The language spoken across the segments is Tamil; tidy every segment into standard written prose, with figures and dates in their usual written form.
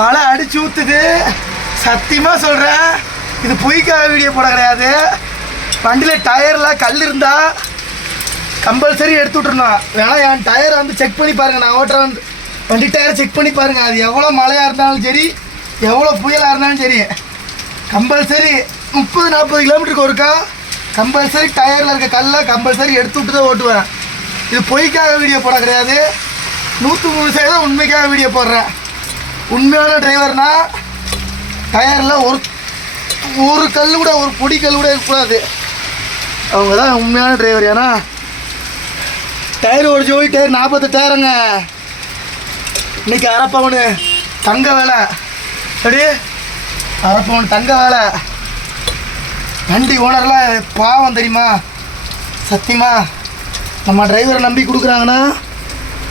மழை அடிச்சு ஊற்றுது. சத்தியமாக சொல்கிறேன், இது பொய்க்காக வீடியோ போட கிடையாது. வண்டியில் டயரில் கல் இருந்தால் கம்பல்சரி எடுத்து விட்ருணும். வேணா என் டயரை வந்து செக் பண்ணி பாருங்கள். நான் ஓட்டுற வந்து வண்டி டயரை செக் பண்ணி பாருங்கள். அது எவ்வளோ மழையாக இருந்தாலும் சரி, எவ்வளோ புயலாக இருந்தாலும் சரி, கம்பல்சரி 30-40 கிலோமீட்டருக்கு ஒருக்கா கம்பல்சரி டயரில் இருக்க கல்லை கம்பல்சரி எடுத்து விட்டு தான் ஓட்டுவேன். இது பொய்க்காக வீடியோ போட கிடையாது. 103% உண்மைக்காக வீடியோ போடுறேன். உண்மையான டிரைவர்னால் டயரில் ஒரு கல் கூட, ஒரு பொடி கல் கூட இருக்கக்கூடாது. அவங்க தான் உண்மையான டிரைவர். ஏன்னா டயர் ஒரு ஜோடி டயர் 40 டயருங்க. இன்றைக்கி அரைப்பவனு தங்க வேலை. சரி, அரைப்பவனு தங்க வேலை. வண்டி ஓனர்லாம் பாவம் தெரியுமா? சத்தியமாக நம்ம டிரைவரை நம்பி கொடுக்குறாங்கன்னா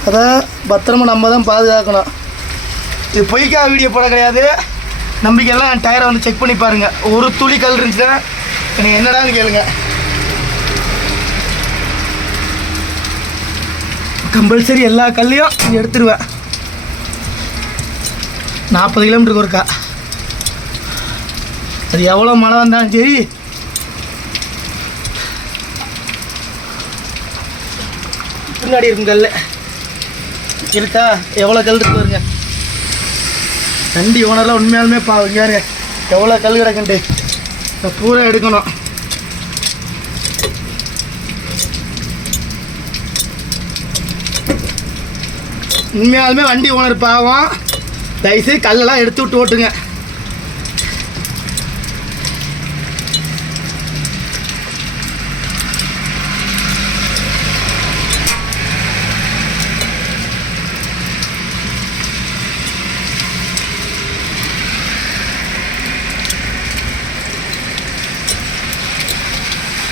அதை பத்திரமா நம்ம தான் பாதுகாக்கணும். இது பொய்க்காக வீடியோ போட கிடையாது. நம்பிக்கையெல்லாம் டயரை வந்து செக் பண்ணி பாருங்கள். ஒரு துளி கல் இருந்துச்சுன்னா எனக்கு என்னடான்னு கேளுங்க. கம்பல்சரி எல்லா கல்லையும் எடுத்துருவேன். 40 கிலோமீட்டருக்கு ஒருக்கா. அது எவ்வளோ மழை வந்தாலும் சரி. பின்னாடி இருக்கும் கல் இருக்கா, எவ்வளோ கல் இருக்கு பாருங்க. வண்டி ஓனர்லாம் உண்மையாலுமே பாருங்க எவ்வளோ கல் கிடக்குன்ட்டு. இதை பூரா எடுக்கணும். உண்மையாலுமே வண்டி ஓனர் பாவம். தயவுசெய்து கல்லெல்லாம் எடுத்து விட்டு ஓட்டுங்க.